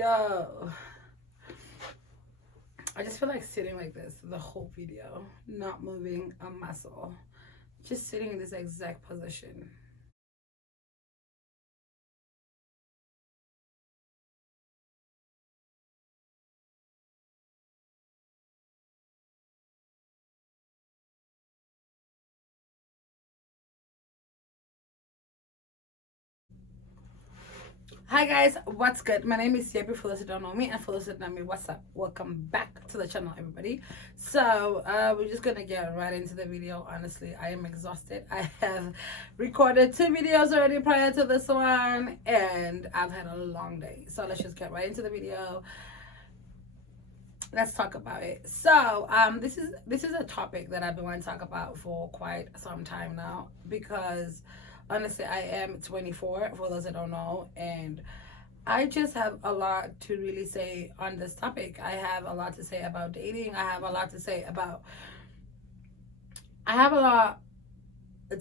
Yo, I just feel like sitting like this the whole video, not moving a muscle, just sitting in this exact position. Hi guys, what's good? My name is Yebi. For those who don't know me, and for those who know me, what's up? Welcome back to the channel, everybody. So we're just gonna get right into the video. Honestly, I am exhausted. I have recorded 2 videos already prior to this one, and I've had a long day. So let's just get right into the video. Let's talk about it. So this is a topic that I've been wanting to talk about for quite some time now, because honestly I am 24, for those that don't know, and I just have a lot to really say on this topic. I have a lot to say about dating. I have a lot to say about, I have a lot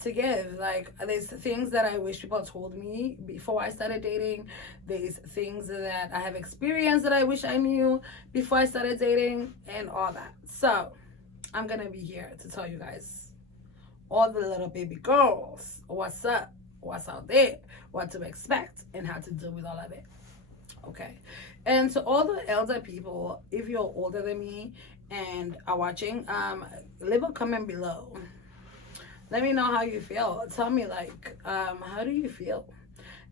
to give. Like, there's things that I wish people told me before I started dating. There's things that I have experienced that I wish I knew before I started dating, and all that. So I'm gonna be here to tell you guys, all the little baby girls, what's up, what's out there, what to expect, and how to deal with all of it. Okay. And to all the elder people, if you're older than me and are watching, leave a comment below. Let me know how you feel. Tell me, like, how do you feel?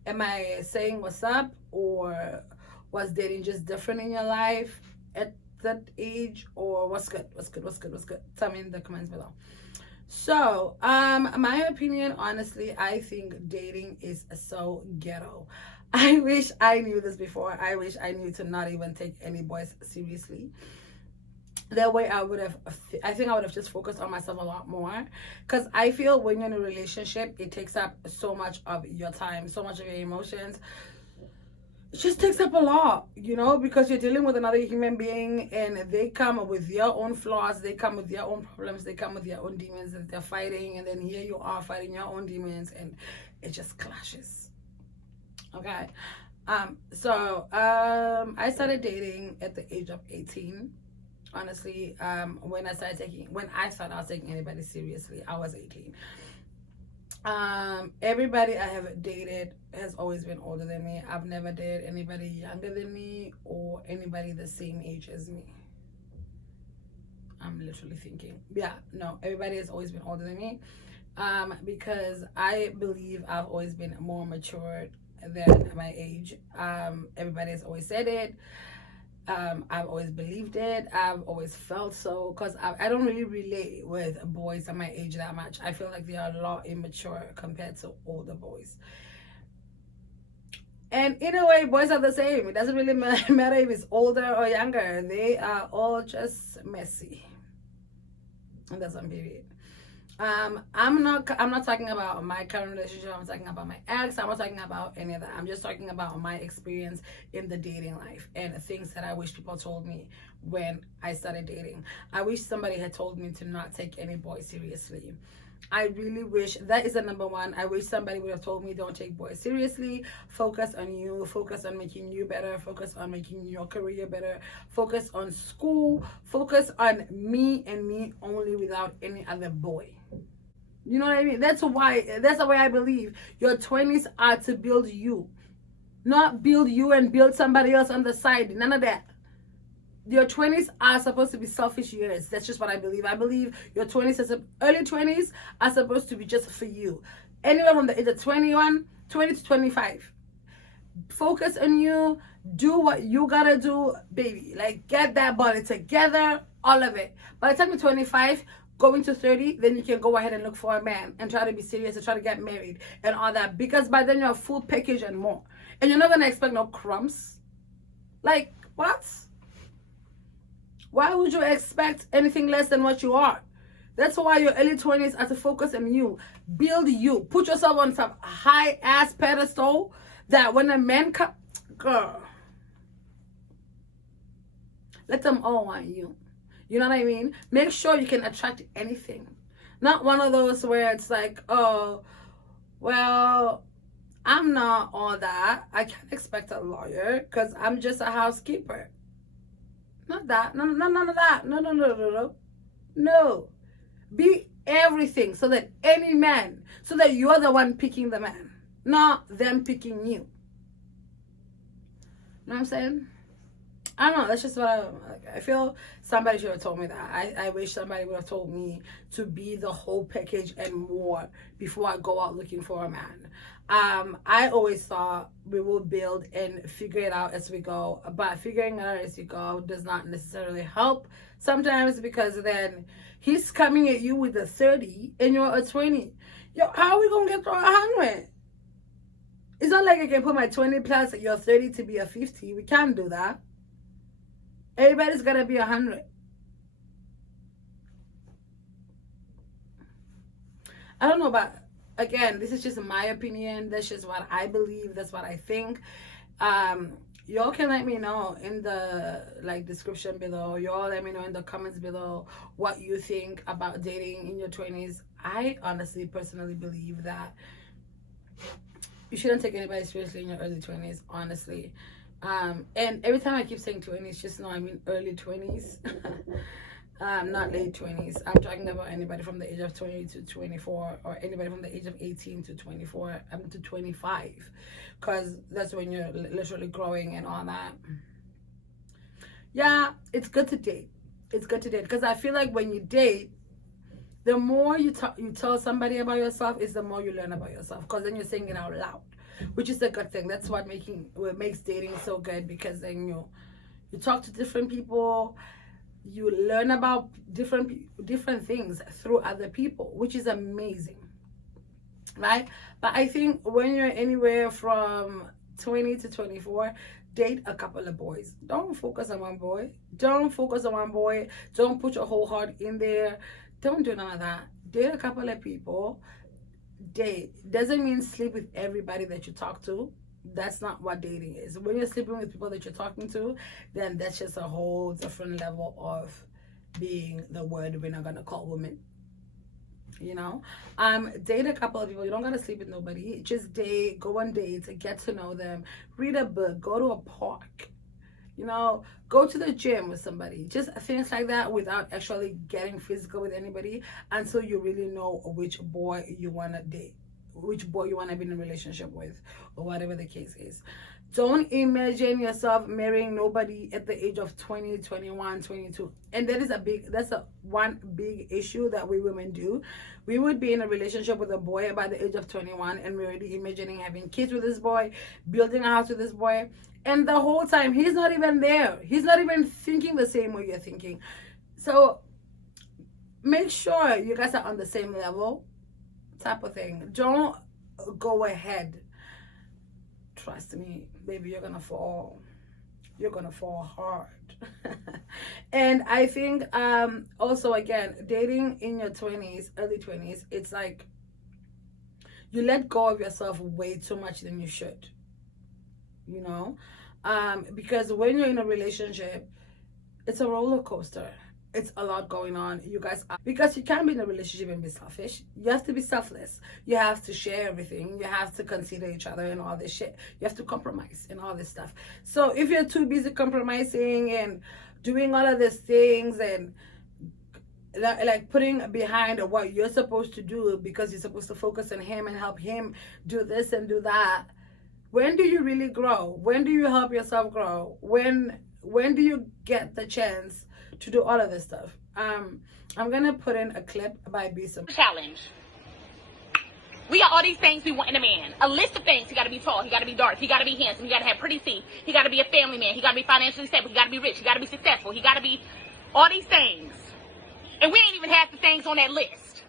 Am I saying what's up, or was dating just different in your life at that age, or what's good? What's good? What's good? What's good? Tell me in the comments below. So, my opinion, honestly, I think dating is so ghetto. I wish I knew this before. I wish I knew to not even take any boys seriously. That way I think I would have just focused on myself a lot more, because I feel when you're in a relationship, it takes up so much of your time, so much of your emotions. It just takes up a lot, because you're dealing with another human being, and they come with their own flaws, they come with their own problems, they come with their own demons that they're fighting, and then here you are fighting your own demons, and it just clashes. Okay. I started dating at the age of 18. Honestly, when I thought I was taking anybody seriously, I was 18. Everybody I have dated has always been older than me. I've never dated anybody younger than me or anybody the same age as me. I'm literally thinking, yeah, no, everybody has always been older than me, because I believe I've always been more matured than my age. Everybody has always said it. I've always believed it. I've always felt so, because I don't really relate with boys at my age that much. I feel like they are a lot immature compared to older boys. And in a way, boys are the same. It doesn't really matter if it's older or younger. They are all just messy. And that's on period. I'm not talking about my current relationship. I'm talking about my ex. I'm not talking about any of that. I'm just talking about my experience in the dating life and things that I wish people told me when I started dating. I wish somebody had told me to not take any boy seriously. I really wish, that is the number one. I wish somebody would have told me, don't take boys seriously. Focus on you. Focus on making you better. Focus on making your career better. Focus on school. Focus on me and me only, without any other boy. You know what I mean? That's the way I believe your 20s are to build you. Not build you and build somebody else on the side. None of that. Your 20s are supposed to be selfish years. That's just what I believe. I believe your 20s, early 20s, are supposed to be just for you. Anywhere from the age of 20 to 25. Focus on you. Do what you gotta do, baby. Like, get that body together. All of it. By the time you're 25, going to 30, then you can go ahead and look for a man and try to be serious and try to get married and all that. Because by then you're a full package and more. And you're not gonna expect no crumbs. Like, what? Why would you expect anything less than what you are? That's why your early 20s are to focus on you. Build you. Put yourself on some high-ass pedestal that when a man comes, girl, let them all want you. You know what I mean? Make sure you can attract anything. Not one of those where it's like, oh, well, I'm not all that. I can't expect a lawyer because I'm just a housekeeper. Not that. No, no, none of that. No, no, no, no, no. No. Be everything so that any man, so that you're the one picking the man, not them picking you. You know what I'm saying? I don't know. That's just what I feel. Somebody should have told me that. I wish somebody would have told me to be the whole package and more before I go out looking for a man. I always thought we will build and figure it out as we go, but figuring it out as you go does not necessarily help sometimes, because then he's coming at you with a 30 and you're a 20. Yo, how are we gonna get to 100? It's not like I can put my 20 plus your 30 to be a 50. We can't do that. Everybody's gotta be 100. I don't know, but again, this is just my opinion. That's just what I believe. That's what I think. Y'all can let me know in the description below. Y'all let me know in the comments below what you think about dating in your 20s. I honestly, personally believe that you shouldn't take anybody seriously in your early 20s, honestly. And every time I keep saying 20s, just know I mean early 20s. Not late 20s. I'm talking about anybody from the age of 20 to 24, or anybody from the age of 18 to 24, to 25, because that's when you're literally growing and all that. Yeah, it's good to date. It's good to date because I feel like when you date, the more you tell somebody about yourself, is the more you learn about yourself, because then you're saying it out loud, which is a good thing. That's what makes dating so good, because then you talk to different people, you learn about different things through other people, which is amazing, right? But I think when you're anywhere from 20 to 24, date a couple of boys. Don't focus on one boy. Don't focus on one boy. Don't put your whole heart in there. Don't do none of that. Date a couple of people. Date doesn't mean sleep with everybody that you talk to. That's not what dating is. When you're sleeping with people that you're talking to, then that's just a whole different level of being the word we're not gonna call women. You know, date a couple of people. You don't gotta sleep with nobody. Just date, go on dates, get to know them, read a book, go to a park, you know, go to the gym with somebody, just things like that, without actually getting physical with anybody, until you really know which boy you want to date, which boy you want to be in a relationship with, or whatever the case is. Don't imagine yourself marrying nobody at the age of 20, 21, 22. And that's a one big issue that we women do. We would be in a relationship with a boy by the age of 21, and we're already imagining having kids with this boy, building a house with this boy, and the whole time he's not even there. He's not even thinking the same way you're thinking. So make sure you guys are on the same level, type of thing. Don't go ahead. Trust me, baby, you're gonna fall. You're gonna fall hard. And I think also, again, dating in your 20s, early 20s, it's like you let go of yourself way too much than you should, you know, because when you're in a relationship, it's a roller coaster. It's a lot going on. You guys are, because you can't be in a relationship and be selfish. You have to be selfless. You have to share everything. You have to consider each other and all this shit. You have to compromise and all this stuff. So if you're too busy compromising and doing all of these things, and like putting behind what you're supposed to do because you're supposed to focus on him and help him do this and do that, when do you really grow? When do you help yourself grow? When do you get the chance to do all of this stuff? I'm gonna put in a clip by B.simone. Challenge. We got all these things we want in a man. A list of things. He gotta be tall, he gotta be dark, he gotta be handsome, he gotta have pretty teeth, he gotta be a family man, he gotta be financially stable, he gotta be rich, he gotta be successful, he gotta be all these things. And we ain't even half the things on that list.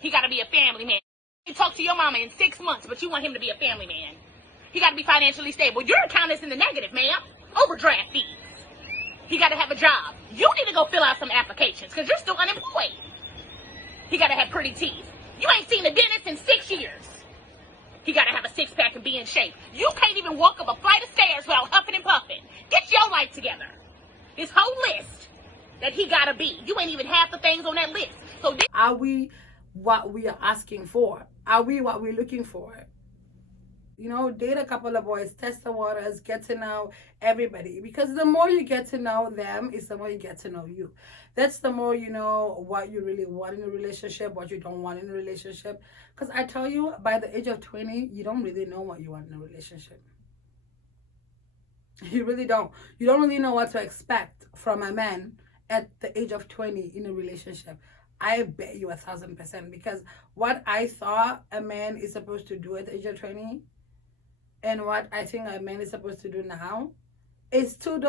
He gotta be a family man. You talk to your mama in 6 months, but you want him to be a family man. He gotta be financially stable. Your account is in the negative, ma'am. Overdraft fees. He got to have a job. You need to go fill out some applications because you're still unemployed. He got to have pretty teeth. You ain't seen a dentist in 6 years. He got to have a six-pack and be in shape. You can't even walk up a flight of stairs without huffing and puffing. Get your life together. This whole list that he got to be. You ain't even half the things on that list. So are we what we are asking for? Are we what we're looking for? date a couple of boys, test the waters, get to know everybody. Because the more you get to know them, is the more you get to know you. That's the more you know what you really want in a relationship, what you don't want in a relationship. Because I tell you, by the age of 20, you don't really know what you want in a relationship. You really don't. You don't really know what to expect from a man at the age of 20 in a relationship. I bet you 1,000%, because what I thought a man is supposed to do at the age of 20 and what I think a man is supposed to do now is two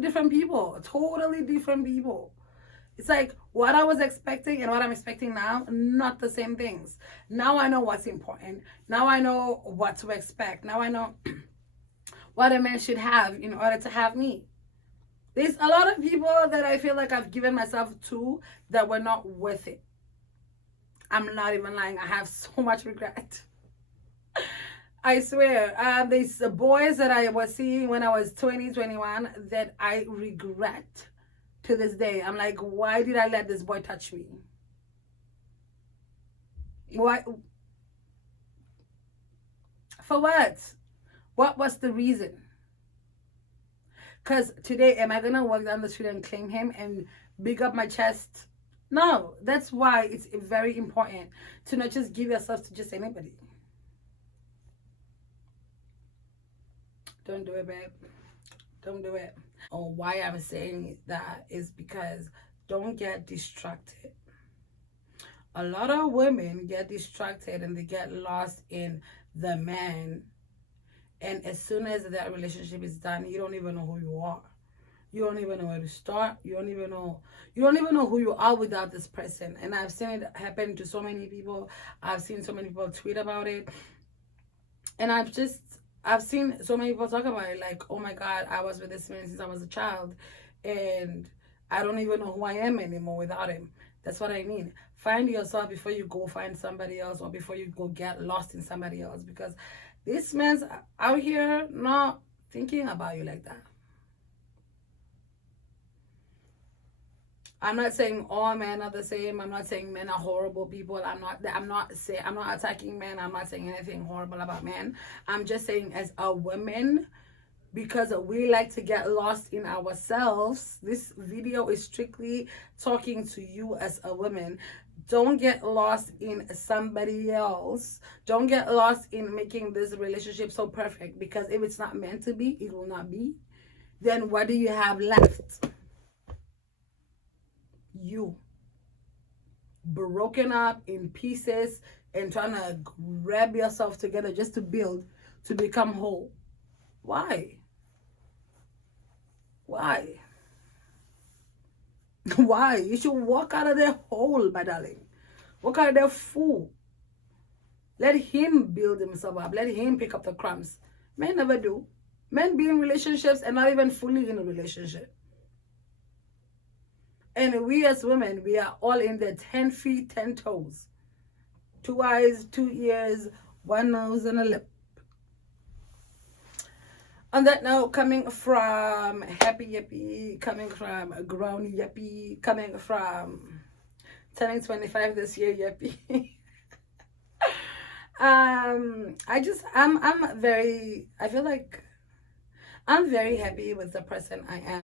different people, totally different people. It's like what I was expecting and what I'm expecting now, not the same things. Now I know what's important. Now I know what to expect. Now I know what a man should have in order to have me. There's a lot of people that I feel like I've given myself to that were not worth it. I'm not even lying. I have so much regret. I swear. There's boys that I was seeing when I was 20, 21 that I regret to this day. I'm like, why did I let this boy touch me? Why? For what? What was the reason? Because today, am I going to walk down the street and claim him and big up my chest? No. That's why it's very important to not just give yourself to just anybody. Don't do it, babe. Don't do it. Or why I'm saying that is because don't get distracted. A lot of women get distracted and they get lost in the man. And as soon as that relationship is done, you don't even know who you are. You don't even know where to start. You don't even know who you are without this person. And I've seen it happen to so many people. I've seen so many people tweet about it. And I've seen so many people talk about it, like, oh my God, I was with this man since I was a child, and I don't even know who I am anymore without him. That's what I mean. Find yourself before you go find somebody else, or before you go get lost in somebody else, because this man's out here not thinking about you like that. I'm not saying all men are the same. I'm not saying men are horrible people. I'm not attacking men. I'm not saying anything horrible about men. I'm just saying, as a woman, because we like to get lost in ourselves, this video is strictly talking to you as a woman. Don't get lost in somebody else. Don't get lost in making this relationship so perfect, because if it's not meant to be, it will not be. Then what do you have left? You broken up in pieces and trying to grab yourself together just to build, to become whole. Why? Why? Why? You should walk out of there whole, my darling. Walk out of there full. Let him build himself up. Let him pick up the crumbs. Men never do. Men be in relationships and not even fully in a relationship. And we as women, we are all in there 10 feet, 10 toes. 2 eyes, 2 ears, 1 nose, and a lip. On that note, coming from Happy Yippie, coming from Grown Yippie, coming from turning 25 this year Yippie. I feel like I'm very happy with the person I am.